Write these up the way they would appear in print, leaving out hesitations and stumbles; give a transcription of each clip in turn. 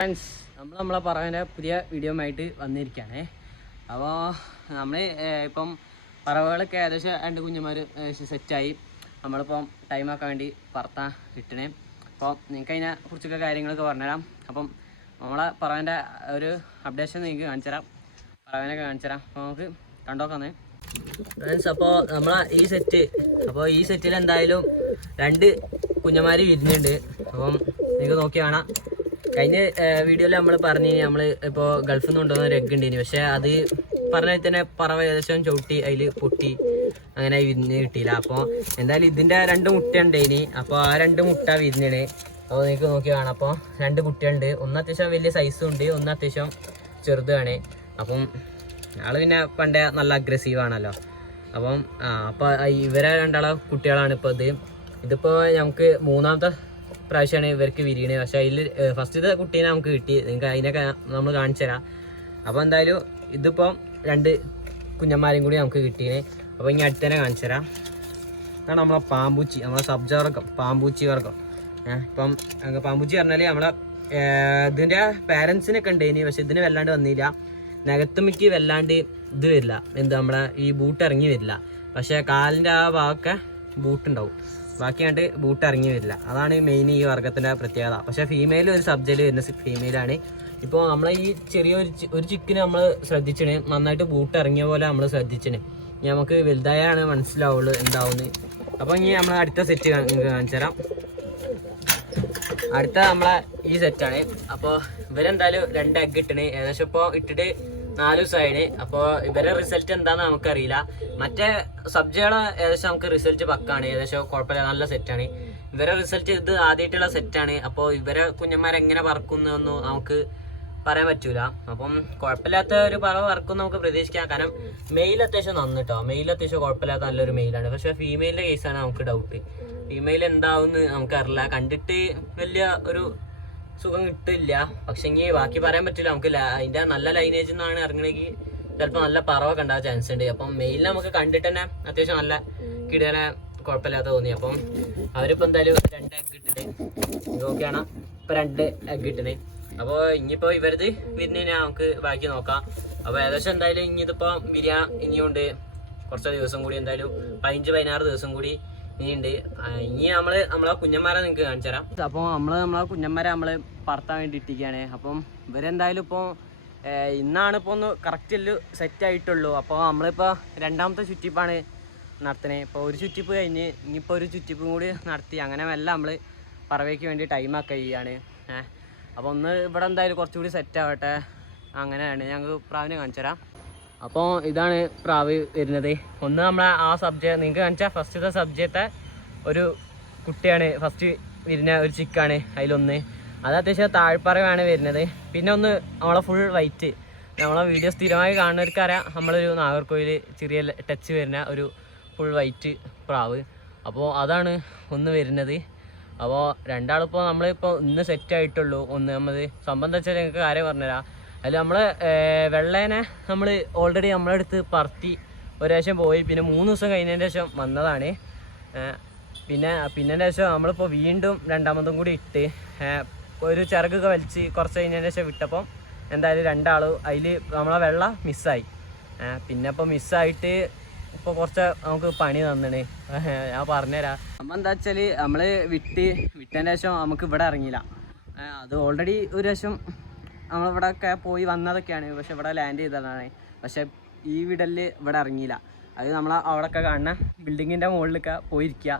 Friends, നമ്മളെ പറവൻ്റെ പുതിയ video ആയിട്ട് വന്നിരിക്കുകയാണ്. അപ്പോൾ നമ്മൾ ഇപ്പം പറവകളൊക്കെ ഏകദേശം 2 കുഞ്ഞുമാർ സെറ്റായി. നമ്മളിപ്പം ടൈമാക്കാൻ വേണ്ടി പറത്താൻ കിട്ടണേ. അപ്പോൾ നിങ്ങൾക്ക് അതിനെ കുറിച്ചൊക്കെ കാര്യങ്ങളൊക്കെ പറഞ്ഞുതരാം. അപ്പം നമ്മളെ പറവൻ്റെ ഒരു അപ്ഡേഷൻ നിങ്ങൾക്ക് കാണിച്ചു തരാം, പറവനൊക്കെ കാണിച്ചു തരാം. അപ്പോൾ നമുക്ക് കണ്ടോക്കാന്നേ ഫ്രണ്ട്സ്. അപ്പോൾ നമ്മളെ ഈ സെറ്റിൽ എന്തായാലും 2 കുഞ്ഞന്മാർ വിരിഞ്ഞുണ്ട്. അപ്പം നിങ്ങൾക്ക് നോക്കി കാണാം. കഴിഞ്ഞ വീഡിയോയിൽ നമ്മൾ പറഞ്ഞു നമ്മൾ ഇപ്പോൾ ഗൾഫിൽ നിന്ന് കൊണ്ടുവന്ന ഒരു എഗ് ഉണ്ടേനി. പക്ഷേ അത് പറഞ്ഞാൽ തന്നെ പറവ ഏകദേശം ചവിട്ടി അതിൽ പൊട്ടി, അങ്ങനെ വിരിഞ്ഞ് കിട്ടിയില്ല. അപ്പോൾ എന്തായാലും ഇതിൻ്റെ 2 മുട്ട ഉണ്ടേനി. അപ്പോൾ ആ 2 മുട്ട വിരിഞ്ഞാണ്. അപ്പോൾ നിങ്ങൾക്ക് നോക്കി കാണാം. അപ്പോൾ 2 കുട്ടികളുണ്ട്. ഒന്ന് അത്യാവശ്യം വലിയ സൈസും ഉണ്ട്, ഒന്ന് അത്യാവശ്യം ചെറുതാണ്. അപ്പം ആൾ പിന്നെ പണ്ടേ നല്ല അഗ്രസീവാണല്ലോ. അപ്പം അപ്പോൾ ഇവരെ 2 കുട്ടികളാണ് ഇപ്പോൾ ഇതിപ്പോൾ നമുക്ക് 3ാമത്തെ പ്രാവശ്യമാണ് ഇവർക്ക് വിരിയണത്. പക്ഷേ അതിൽ ഫസ്റ്റത്തെ കുട്ടീനെ നമുക്ക് കിട്ടി. നിങ്ങൾക്ക് അതിനൊക്കെ നമ്മൾ കാണിച്ചു തരാം. അപ്പോൾ എന്തായാലും ഇതിപ്പം 2 കുഞ്ഞന്മാരും കൂടി നമുക്ക് കിട്ടീനെ. അപ്പോൾ ഇനി അടുത്തന്നെ കാണിച്ചു തരാം. അതാണ് നമ്മളെ പാമ്പൂച്ചി, നമ്മളെ സബ്ജ വർഗ്ഗം, പാമ്പൂച്ചി വർഗ്ഗം. ഇപ്പം പാമ്പൂച്ചി പറഞ്ഞാൽ നമ്മളെ ഇതിൻ്റെ പാരൻസിനൊക്കെ ഉണ്ടായിനി. പക്ഷെ ഇതിന് വല്ലാണ്ട് വന്നില്ല. നഗത്തുമ്മിക്ക് വല്ലാണ്ട് ഇത് വരില്ല, നമ്മളെ ഈ ബൂട്ട് ഇറങ്ങി വരില്ല. പക്ഷേ കാലിൻ്റെ ആ ഭാഗമൊക്കെ ബൂട്ടുണ്ടാവും, ബാക്കിയാണ്ട് ബൂട്ട് ഇറങ്ങി വരില്ല. അതാണ് മെയിൻ ഈ വർഗ്ഗത്തിൻ്റെ പ്രത്യേകത. പക്ഷേ ഫീമെയിൽ ഒരു സബ്ജയിൽ വരുന്ന ഫീമെയിലാണ്. ഇപ്പോൾ നമ്മളെ ഈ ചെറിയൊരു ചിക്കിന് നമ്മൾ ശ്രദ്ധിച്ചിന്, നന്നായിട്ട് ബൂട്ട് ഇറങ്ങിയ പോലെ നമ്മൾ ശ്രദ്ധിച്ചിന്. ഇനി നമുക്ക് വലുതായാണ് മനസ്സിലാവുള്ളൂ എന്താവുന്നത്. അപ്പോൾ ഇനി നമ്മൾ അടുത്ത സെറ്റ് കാണിച്ചു തരാം. അടുത്ത നമ്മളെ ഈ സെറ്റാണ്. അപ്പോൾ ഇവരെന്തായാലും 2 എഗ് ഇട്ടിന്. ഏകദേശം ഇപ്പോൾ ഇട്ടിട്ട് 4 ദിവസമായിന്. അപ്പോൾ ഇവരെ റിസൾട്ട് എന്താണെന്ന് നമുക്കറിയില്ല. മറ്റേ സബ്ജകളെ ഏകദേശം നമുക്ക് റിസൾട്ട് പക്കാണ്, ഏകദേശം കുഴപ്പമില്ല, നല്ല സെറ്റാണ്. ഇവരെ റിസൾട്ട് ഇത് ആദ്യമായിട്ടുള്ള സെറ്റാണ്. അപ്പോൾ ഇവരെ കുഞ്ഞന്മാരെങ്ങനെ പറക്കുന്നൊന്നും നമുക്ക് പറയാൻ പറ്റൂല. അപ്പം കുഴപ്പമില്ലാത്ത ഒരു പറവ് പറക്കും നമുക്ക് പ്രതീക്ഷിക്കാം. കാരണം മെയിൽ അത്യാവശ്യം നന്നിട്ടോ, മെയിൽ അത്യാവശ്യം കുഴപ്പമില്ലാത്ത നല്ലൊരു മെയിലാണ്. പക്ഷേ ഫീമെയിലിൻ്റെ കേസാണ് നമുക്ക് ഡൗട്ട്. ഫീമെയിൽ എന്താവുമെന്ന് നമുക്കറിയില്ല. കണ്ടിട്ട് വലിയ ഒരു സുഖം കിട്ടില്ല. പക്ഷെ എങ്കിൽ ബാക്കി പറയാൻ പറ്റില്ല. നമുക്ക് അതിൻ്റെ നല്ല ലൈനേജിൽ നിന്നാണ് ഇറങ്ങണമെങ്കിൽ ചിലപ്പോൾ നല്ല പറവൊക്കെ ഉണ്ടാകാൻ ചാൻസ് ഉണ്ട്. അപ്പം മെയിലിനെ നമുക്ക് കണ്ടിട്ട് തന്നെ അത്യാവശ്യം നല്ല കിടനെ കുഴപ്പമില്ലാത്ത തോന്നി. അപ്പം അവരിപ്പോൾ എന്തായാലും 2 എഗ് ഇട്ടിട്ട് നോക്കിയാണ് ഇപ്പോൾ 2 എഗ് ഇട്ടിന്. അപ്പോൾ ഇനിയിപ്പോൾ ഇവരത് വിരിഞ്ഞാൽ നമുക്ക് ബാക്കി നോക്കാം. അപ്പോൾ ഏകദേശം എന്തായാലും ഇതിപ്പോൾ വിരിയാൻ ഇനിയുണ്ട് കുറച്ച് ദിവസം കൂടി, എന്തായാലും 15-16 ദിവസം കൂടി ഇനിയുണ്ട്. ഇനി നമ്മളെ കുഞ്ഞന്മാരെ നിങ്ങൾക്ക് കാണിച്ചു തരാം. അപ്പോൾ നമ്മളെ കുഞ്ഞന്മാരെ നമ്മൾ പറത്താൻ വേണ്ടി ഇട്ടിരിക്കുകയാണ്. അപ്പം ഇവരെന്തായാലും ഇപ്പോൾ ഇന്നാണ് ഇപ്പോൾ ഒന്ന് കറക്റ്റ് സെറ്റായിട്ടുള്ളൂ. അപ്പോൾ നമ്മളിപ്പോൾ 2ാമത്തെ ചുറ്റിപ്പാണ് നടത്തുന്നത്. ഇപ്പോൾ ഒരു ചുറ്റിപ്പ് കഴിഞ്ഞ് ഇനിയിപ്പോൾ ഒരു ചുറ്റിപ്പും കൂടി നടത്തി അങ്ങനെ എല്ലാം നമ്മൾ പറവയ്ക്ക് വേണ്ടി ടൈമൊക്കെ ചെയ്യാണ്. അപ്പോൾ ഒന്ന് ഇവിടെ എന്തായാലും കുറച്ചുകൂടി സെറ്റാവട്ടെ. അങ്ങനെയാണ് ഞങ്ങൾക്ക് പ്രാവിനെ കാണിച്ചു തരാം. അപ്പോൾ ഇതാണ് പ്രാവ് വരുന്നത്. ഒന്ന് നമ്മളെ ആ സബ്ജക്റ്റ് നിങ്ങൾക്ക് കാണിച്ചാൽ ഫസ്റ്റത്തെ സബ്ജക്റ്റത്തെ ഒരു കുട്ടിയാണ് ഫസ്റ്റ് വരുന്ന ഒരു ചിക്കാണ്. അതിലൊന്ന് അത് അത്യാവശ്യം താഴ്പ്പറവാണ് വരുന്നത്. പിന്നെ ഒന്ന് നമ്മളെ ഫുൾ വൈറ്റ്, നമ്മളെ വീഡിയോ സ്ഥിരമായി കാണുന്നവർക്കറിയാം, നമ്മളൊരു നാഗർകോവിൽ ചെറിയ ടച്ച് വരുന്ന ഒരു ഫുൾ വൈറ്റ് പ്രാവ്. അപ്പോൾ അതാണ് ഒന്ന് വരുന്നത്. അപ്പോൾ 2 ആളിപ്പോൾ നമ്മളിപ്പോൾ ഇന്ന് സെറ്റായിട്ടുള്ളൂ. ഒന്ന് നമ്മൾ സംഭവം എന്താ വെച്ചാൽ നിങ്ങൾക്ക് കാര്യം പറഞ്ഞുതരാം. അതിൽ നമ്മൾ വെള്ളേനെ നമ്മൾ ഓൾറെഡി നമ്മളെ അടുത്ത് പറത്തി ഒരാഴ്ച പോയി. പിന്നെ 3 ദിവസം കഴിഞ്ഞതിന് ശേഷം വന്നതാണ്. പിന്നെ ശേഷം നമ്മളിപ്പോൾ വീണ്ടും 2ാമതും കൂടി ഇട്ട് ഒരു ചിറകൊക്കെ വലിച്ച് കുറച്ച് കഴിഞ്ഞതിന് ശേഷം വിട്ടപ്പം എന്തായാലും 2 ആളും അതിൽ നമ്മളെ വെള്ള മിസ്സായി. പിന്നെ ഇപ്പോൾ മിസ്സായിട്ട് ഇപ്പോൾ കുറച്ച് നമുക്ക് പണി തന്നിണ്. ഞാൻ പറഞ്ഞുതരാം. നമ്മൾ എന്താ വെച്ചാൽ നമ്മൾ വിട്ടതിന് ശേഷം നമുക്ക് ഇവിടെ ഇറങ്ങിയില്ല. അത് ഓൾറെഡി ഒരു ശേഷം നമ്മളിവിടെയൊക്കെ പോയി വന്നതൊക്കെയാണ്. പക്ഷെ ഇവിടെ ലാൻഡ് ചെയ്തതാണ്. പക്ഷെ ഈ വിടലിൽ ഇവിടെ ഇറങ്ങിയില്ല. അത് നമ്മൾ അവിടെയൊക്കെ കാണുന്ന ബിൽഡിങ്ങിൻ്റെ മുകളിലൊക്കെ പോയിരിക്കുക.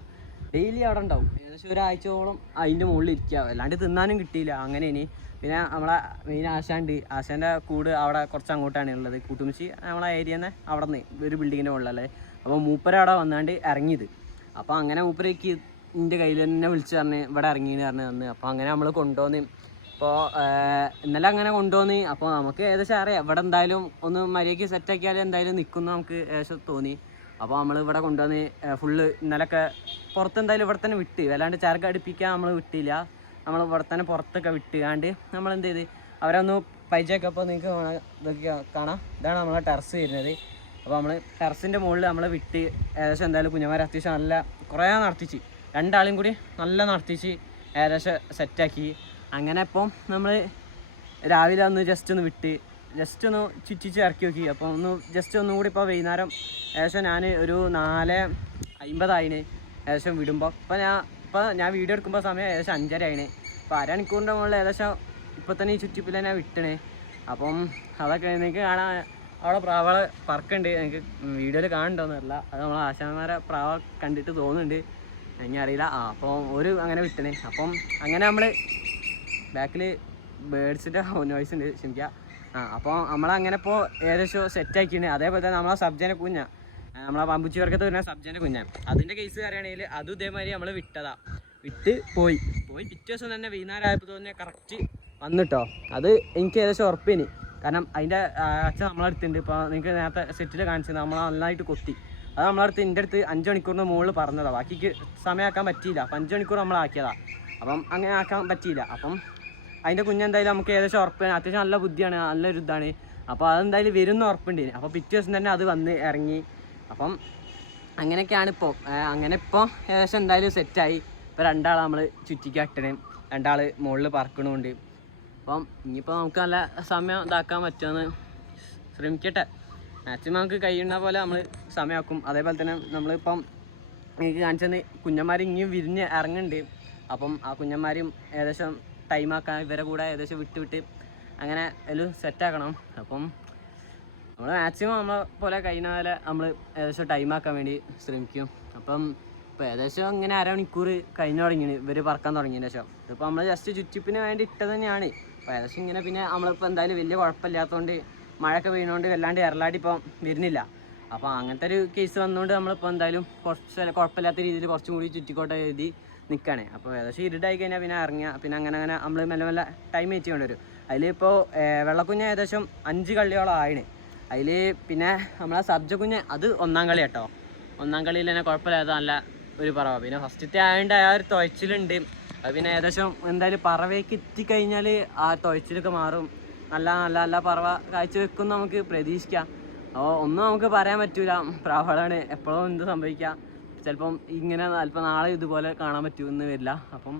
ഡെയിലി അവിടെ ഉണ്ടാവും. ഏകദേശം ഒരാഴ്ചയോളം അതിൻ്റെ മുകളിൽ ഇരിക്കുക. അല്ലാണ്ട് തിന്നാനും കിട്ടിയില്ല. അങ്ങനെ ഇനി പിന്നെ നമ്മളെ മെയിൻ ആശാൻ്റെ കൂട് അവിടെ കുറച്ച് അങ്ങോട്ടാണ് ഉള്ളത്. കൂട്ടുമുച്ചി നമ്മളെ ഏരിയയിൽ നിന്ന് അവിടെ നിന്ന് ഒരു ബിൽഡിങ്ങിൻ്റെ മുകളിലല്ലേ. അപ്പോൾ മൂപ്പര അവിടെ വന്നാണ്ട് ഇറങ്ങിയത്. അപ്പോൾ അങ്ങനെ മൂപ്പരേക്ക് എൻ്റെ കയ്യിൽ തന്നെ വിളിച്ച് പറഞ്ഞ് ഇവിടെ ഇറങ്ങിയെന്ന് പറഞ്ഞ് തന്ന്. അപ്പോൾ അങ്ങനെ നമ്മൾ കൊണ്ടുവന്ന് ഇപ്പോൾ ഇന്നലെ അങ്ങനെ കൊണ്ടുവന്ന്. അപ്പോൾ നമുക്ക് ഏകദേശം അറിയാം ഇവിടെ എന്തായാലും ഒന്ന് മര്യാദയ്ക്ക് സെറ്റാക്കിയാൽ എന്തായാലും നിൽക്കുന്നു നമുക്ക് ഏകദേശം തോന്നി. അപ്പോൾ നമ്മൾ ഇവിടെ കൊണ്ടുവന്ന് ഫുള്ള് ഇന്നലെയൊക്കെ പുറത്ത് എന്തായാലും ഇവിടെ തന്നെ വിട്ട്, വല്ലാണ്ട് ചരക്ക് അടുപ്പിക്കാൻ നമ്മൾ വിട്ടില്ല. നമ്മൾ ഇവിടെ തന്നെ പുറത്തൊക്കെ വിട്ടുകാണ്ട് നമ്മൾ എന്ത് ചെയ്ത് അവരൊന്ന് പൈച്ചൊക്കെ. അപ്പോൾ നിങ്ങൾക്ക് ഇതൊക്കെ കാണാം. ഇതാണ് നമ്മളെ ടെറസ് വരുന്നത്. അപ്പോൾ നമ്മൾ ടെറസിൻ്റെ മുകളിൽ നമ്മൾ വിട്ട് ഏകദേശം എന്തായാലും കുഞ്ഞന്മാരെ അത്യാവശ്യം നല്ല കുറേ നടത്തിച്ച് 2 ആളും കൂടി നല്ല നടത്തിച്ച് ഏകദേശം സെറ്റാക്കി. അങ്ങനെ ഇപ്പം നമ്മൾ രാവിലെ ഒന്ന് ജസ്റ്റ് ഒന്ന് വിട്ട് ജസ്റ്റ് ഒന്ന് ചുറ്റിച്ച് ഇറക്കി നോക്കി. അപ്പോൾ ഒന്ന് ജസ്റ്റ് ഒന്നും കൂടി ഇപ്പോൾ വൈകുന്നേരം ഏകദേശം ഞാൻ ഒരു 4:50 ഏകദേശം വിടുമ്പോൾ. ഇപ്പോൾ ഞാൻ വീഡിയോ എടുക്കുമ്പോൾ സമയം ഏകദേശം 5:30 അപ്പോൾ അരമണിക്കൂറിൻ്റെ മുകളിൽ ഏകദേശം ഇപ്പോൾ തന്നെ ഈ ചുറ്റിപ്പിൽ തന്നെ വിട്ടണേ. അപ്പം അതൊക്കെ നിങ്ങൾക്ക് കാണാൻ അവിടെ പ്രാവളെ പറക്കുന്നുണ്ട്. എനിക്ക് വീഡിയോയിൽ കാണുന്നുണ്ടോന്നല്ല, അത് നമ്മൾ ആശാന്മാരെ പ്രാവ കണ്ടിട്ട് തോന്നുന്നുണ്ട്, എനിക്ക് അറിയില്ല. അപ്പോൾ ഒരു അങ്ങനെ വിട്ടണേ. അപ്പം അങ്ങനെ നമ്മൾ ബാക്കിൽ ബേഡ്സിൻ്റെ നോയ്സ് ഉണ്ട്, ക്ഷമിക്കുക. അപ്പോൾ നമ്മളങ്ങനെ ഇപ്പോൾ ഏകദേശം സെറ്റാക്കിയിട്ടുണ്ട്. അതേപോലെ തന്നെ നമ്മളെ സബ്ജേൻ്റെ കുഞ്ഞ, നമ്മളെ പമ്പുച്ചി വർക്കത്ത് വരുന്ന സബ്ജേൻ്റെ കുഞ്ഞ, അതിൻ്റെ കേസ് പറയുകയാണെങ്കിൽ അതും ഇതേമാതിരി നമ്മൾ വിട്ട് പോയി പിറ്റേ ദിവസം തന്നെ വൈകുന്നേരം ആയപ്പോൾ തന്നെ കറക്റ്റ് വന്നിട്ടോ. അത് എനിക്ക് ഏകദേശം ഉറപ്പിനി, കാരണം അതിൻ്റെ അച്ഛൻ നമ്മളടുത്തുണ്ട്. ഇപ്പോൾ നിങ്ങൾക്ക് നേരത്തെ സെറ്റിൽ കാണിച്ചത് നമ്മൾ നന്നായിട്ട് കൊത്തി. അത് നമ്മളടുത്ത് എൻ്റെ അടുത്ത് 5 മണിക്കൂറിന് മുകളിൽ പറഞ്ഞതാണ്. ബാക്കിക്ക് സമയമാക്കാൻ പറ്റിയില്ല. അപ്പം 5 മണിക്കൂർ നമ്മളാക്കിയതാണ്. അപ്പം അങ്ങനെ ആക്കാൻ പറ്റിയില്ല. അപ്പം അതിൻ്റെ കുഞ്ഞെന്തായാലും നമുക്ക് ഏകദേശം ഉറപ്പാണ്. അത്യാവശ്യം നല്ല ബുദ്ധിയാണ്, നല്ലൊരു ഇതാണ്. അപ്പോൾ അതെന്തായാലും വരുന്ന ഉറപ്പുണ്ട്. അപ്പോൾ പിറ്റേ ദിവസം തന്നെ അത് വന്ന് ഇറങ്ങി. അപ്പം അങ്ങനെയൊക്കെയാണ് ഇപ്പോൾ. അങ്ങനെ ഇപ്പോൾ ഏകദേശം എന്തായാലും സെറ്റായി. ഇപ്പോൾ 2 ആളെ നമ്മൾ ചുറ്റിക്ക് അട്ടണേ, 2 ആൾ മുകളിൽ പറക്കണമുണ്ട്. അപ്പം ഇനിയിപ്പോൾ നമുക്ക് നല്ല സമയം ഇതാക്കാൻ പറ്റുമെന്ന് ശ്രമിക്കട്ടെ. മാക്സിമം നമുക്ക് കഴിയുന്ന പോലെ നമ്മൾ സമയമാക്കും. അതേപോലെ തന്നെ നമ്മളിപ്പം എനിക്ക് കാണിച്ചത് കുഞ്ഞന്മാർ ഇനിയും വിരിഞ്ഞ് ഇറങ്ങുന്നുണ്ട്. അപ്പം ആ കുഞ്ഞന്മാരും ഏകദേശം ടൈമാക്കാൻ ഇവരെ കൂടെ ഏകദേശം വിട്ട് അങ്ങനെ എല്ലാം സെറ്റാക്കണം. അപ്പം നമ്മൾ മാക്സിമം നമ്മളെ പോലെ കഴിയുന്ന പോലെ നമ്മൾ ഏകദേശം ടൈമാക്കാൻ വേണ്ടി ശ്രമിക്കും. അപ്പം ഇപ്പോൾ ഏകദേശം ഇങ്ങനെ അരമണിക്കൂർ കഴിഞ്ഞു തുടങ്ങി ഇവർ പറക്കാൻ തുടങ്ങിയതിന് ശേഷം. ഇതിപ്പോൾ നമ്മൾ ജസ്റ്റ് ചുറ്റിപ്പിന് വേണ്ടി ഇട്ടത് തന്നെയാണ്. അപ്പോൾ ഏകദേശം ഇങ്ങനെ പിന്നെ നമ്മളിപ്പോൾ എന്തായാലും വലിയ കുഴപ്പമില്ലാത്തതുകൊണ്ട് മഴയൊക്കെ വീണുകൊണ്ട് വല്ലാണ്ട് ഇറലാടി ഇപ്പം വരുന്നില്ല. അപ്പോൾ അങ്ങനത്തെ ഒരു കേസ് വന്നുകൊണ്ട് നമ്മളിപ്പോൾ എന്തായാലും കുറച്ച് കുഴപ്പമില്ലാത്ത രീതിയിൽ കുറച്ചും കൂടി ചുറ്റിക്കോട്ടെ എഴുതി നിൽക്കുകയാണ്. അപ്പോൾ ഏകദേശം ഇരുട്ടായി കഴിഞ്ഞാൽ പിന്നെ ഇറങ്ങിയ പിന്നെ അങ്ങനെ നമ്മൾ മെല്ലെ ടൈം വെച്ച് കൊണ്ട് വരും. അതിലിപ്പോൾ വെള്ളക്കുഞ്ഞ് ഏകദേശം 5 കള്ളിയോളം ആയിന്. അതിൽ പിന്നെ നമ്മളെ സബ്ജ കുഞ്ഞ് അത് 1-ാം കളി കേട്ടോ. 1-ാം കളിയിൽ തന്നെ കുഴപ്പമില്ലാത്ത നല്ല ഒരു പറവ. പിന്നെ ഫസ്റ്റത്തെ ആയതുകൊണ്ട് ആ ഒരു തുഴച്ചിലുണ്ട്. അത് പിന്നെ ഏകദേശം എന്തായാലും പറവയ്ക്ക് എത്തിക്കഴിഞ്ഞാൽ ആ തുഴച്ചിലൊക്കെ മാറും. നല്ല പറവ കാഴ്ച വെക്കും നമുക്ക് പ്രതീക്ഷിക്കാം. അപ്പോൾ ഒന്നും നമുക്ക് പറയാൻ പറ്റൂല, പ്രാവളാണ്, എപ്പോഴും എന്ത് സംഭവിക്കാം. ചിലപ്പം ഇങ്ങനെ ചിലപ്പോൾ നാളെ ഇതുപോലെ കാണാൻ പറ്റുമെന്ന് വരില്ല. അപ്പം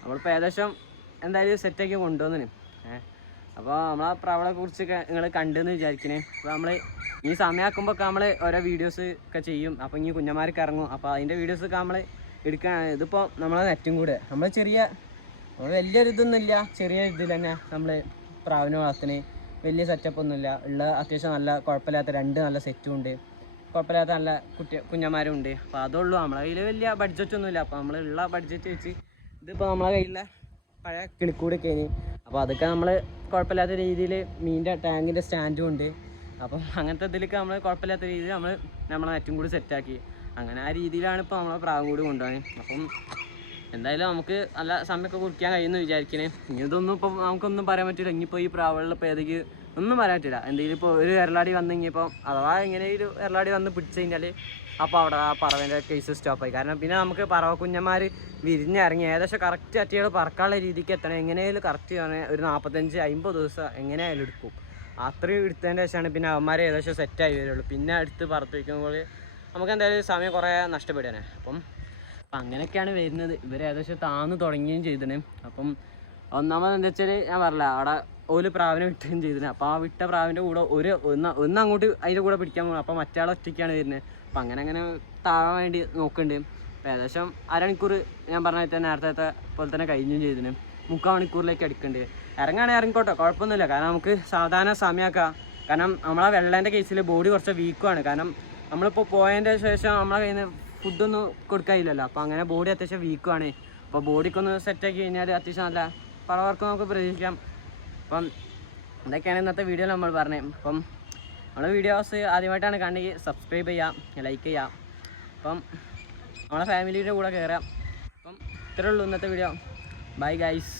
നമ്മളിപ്പോൾ ഏകദേശം എന്തായാലും സെറ്റാക്കി കൊണ്ടുവന്നിന്. അപ്പോൾ നമ്മളാ പ്രാവളെ കുറിച്ചൊക്കെ നിങ്ങൾ കണ്ടെന്ന് വിചാരിക്കണേ. അപ്പോൾ നമ്മൾ ഈ സമയമാക്കുമ്പോൾ നമ്മൾ ഓരോ വീഡിയോസ് ഒക്കെ ചെയ്യും. അപ്പോൾ ഇനി കുഞ്ഞന്മാർക്ക് ഇറങ്ങും. അപ്പോൾ അതിൻ്റെ വീഡിയോസൊക്കെ നമ്മൾ എടുക്കാൻ ഇതിപ്പോൾ നമ്മളെ നെറ്റും കൂടെ നമ്മൾ വലിയൊരു ഇതൊന്നുമില്ല, ചെറിയ ഇതിൽ തന്നെ നമ്മൾ പ്രാവിനെ വളർത്തുന്നത്. വലിയ സെറ്റപ്പ് ഒന്നുമില്ല. ഉള്ള അത്യാവശ്യം നല്ല കുഴപ്പമില്ലാത്ത 2 നല്ല സെറ്റും ഉണ്ട്, കുഴപ്പമില്ലാത്ത നല്ല കുഞ്ഞന്മാരും ഉണ്ട്. അപ്പോൾ അതുള്ളൂ, നമ്മളെ കയ്യിൽ വലിയ ബഡ്ജറ്റൊന്നുമില്ല. അപ്പോൾ നമ്മൾ ഉള്ള ബഡ്ജറ്റ് വെച്ച് ഇതിപ്പോൾ നമ്മളെ കയ്യിലെ പഴയ കിളിക്കൂടൊക്കെ ഇനി. അപ്പോൾ അതൊക്കെ നമ്മൾ കുഴപ്പമില്ലാത്ത രീതിയിൽ മീനിൻ്റെ ടാങ്കിൻ്റെ സ്റ്റാൻഡും ഉണ്ട്. അപ്പം അങ്ങനത്തെ ഇതിലൊക്കെ നമ്മൾ കുഴപ്പമില്ലാത്ത രീതിയിൽ നമ്മളെ നെറ്റും കൂടി സെറ്റാക്കി. അങ്ങനെ ആ രീതിയിലാണ് ഇപ്പോൾ നമ്മളെ പ്രാവും കൂടി കൊണ്ടുപോകുന്നത്. അപ്പം എന്തായാലും നമുക്ക് നല്ല സമയമൊക്കെ കുറിക്കാൻ കഴിയുമെന്ന് വിചാരിക്കണേ. ഇനി ഇതൊന്നും ഇപ്പോൾ നമുക്കൊന്നും പറയാൻ പറ്റില്ല. ഇനിയിപ്പോൾ ഈ പ്രാവുകളിൽ ഇപ്പോൾ ഏതൊക്കെ ഒന്നും പറയാൻ പറ്റില്ല. എന്തെങ്കിലും ഇപ്പോൾ ഒരു എറലാടി വന്നു കഴിഞ്ഞപ്പോൾ അഥവാ ഇങ്ങനെ ഒരു എറലാടി വന്ന് പിടിച്ചു കഴിഞ്ഞാൽ അപ്പോൾ അവിടെ ആ പറവേൻ്റെ കേസ് സ്റ്റോപ്പായി. കാരണം പിന്നെ നമുക്ക് പറവ കുഞ്ഞന്മാർ വിരിഞ്ഞിറങ്ങി ഏകദേശം കറക്റ്റ് അറ്റികൾ പറക്കാനുള്ള രീതിക്ക് എത്തണം. എങ്ങനെയായാലും കറക്റ്റ് ഒരു 45-50 ദിവസം എങ്ങനെയായാലും എടുക്കും. അത്രയും എടുത്തതിൻ്റെ ശേഷമാണ് പിന്നെ അവന്മാർ ഏകദേശം സെറ്റായി വരുള്ളൂ. പിന്നെ അടുത്ത് പറത്ത് വയ്ക്കുമ്പോൾ നമുക്ക് എന്തായാലും സമയം കുറേ നഷ്ടപ്പെടുകയാണ്. അപ്പം അങ്ങനെയൊക്കെയാണ് വരുന്നത്. ഇവർ ഏകദേശം താന്ന് തുടങ്ങുകയും ചെയ്തിന്. അപ്പം ഒന്നാമത് എന്താ വെച്ചാൽ ഞാൻ പറഞ്ഞില്ല, അവിടെ ഒരു പ്രാവിനെ വിട്ടുകയും ചെയ്തിന്. അപ്പോൾ ആ വിട്ട പ്രാവിൻ്റെ കൂടെ ഒന്ന് അങ്ങോട്ട് അതിൻ്റെ കൂടെ പിടിക്കാൻ പോകും. അപ്പോൾ മറ്റേ ഒറ്റയ്ക്കാണ് വരുന്നത്. അപ്പം അങ്ങനെ താഴാൻ വേണ്ടി നോക്കുന്നുണ്ട്. അപ്പോൾ ഏകദേശം അരമണിക്കൂർ ഞാൻ പറഞ്ഞാൽ തന്നെ നേരത്തെ പോലെ തന്നെ കഴിഞ്ഞും ചെയ്തിന്. 3/4 മണിക്കൂറിലേക്ക് എടുക്കേണ്ടി. ഇറങ്ങുകയാണെങ്കിൽ ഇറങ്ങിക്കോട്ടെ, കുഴപ്പമൊന്നുമില്ല. കാരണം നമുക്ക് സാധാരണ സമയമാക്കാം. കാരണം നമ്മളെ വെള്ളേൻ്റെ കേസിൽ ബോഡി കുറച്ച് വീക്കുമാണ്. കാരണം നമ്മളിപ്പോൾ പോയതിൻ്റെ ശേഷം നമ്മളെ കയ്യിൽ നിന്ന് ഫുഡൊന്നും കൊടുക്കാനില്ലല്ലോ. അപ്പോൾ അങ്ങനെ ബോഡി അത്യാവശ്യം വീക്കുമാണ്. അപ്പോൾ ബോഡിക്കൊന്ന് സെറ്റാക്കി കഴിഞ്ഞാൽ അത്യാവശ്യം നല്ല പറവർക്ക് നമുക്ക് പ്രതീക്ഷിക്കാം. അപ്പം ഇതൊക്കെയാണ് ഇന്നത്തെ വീഡിയോയിൽ നമ്മൾ പറഞ്ഞത്. അപ്പം നമ്മളെ വീഡിയോസ് ആദ്യമായിട്ടാണ് കണ്ടെങ്കിൽ സബ്സ്ക്രൈബ് ചെയ്യാം, ലൈക്ക് ചെയ്യാം. അപ്പം നമ്മളെ ഫാമിലിയുടെ കൂടെ കയറാം. അപ്പം ഇത്രയേ ഉള്ളൂ ഇന്നത്തെ വീഡിയോ. Bye guys.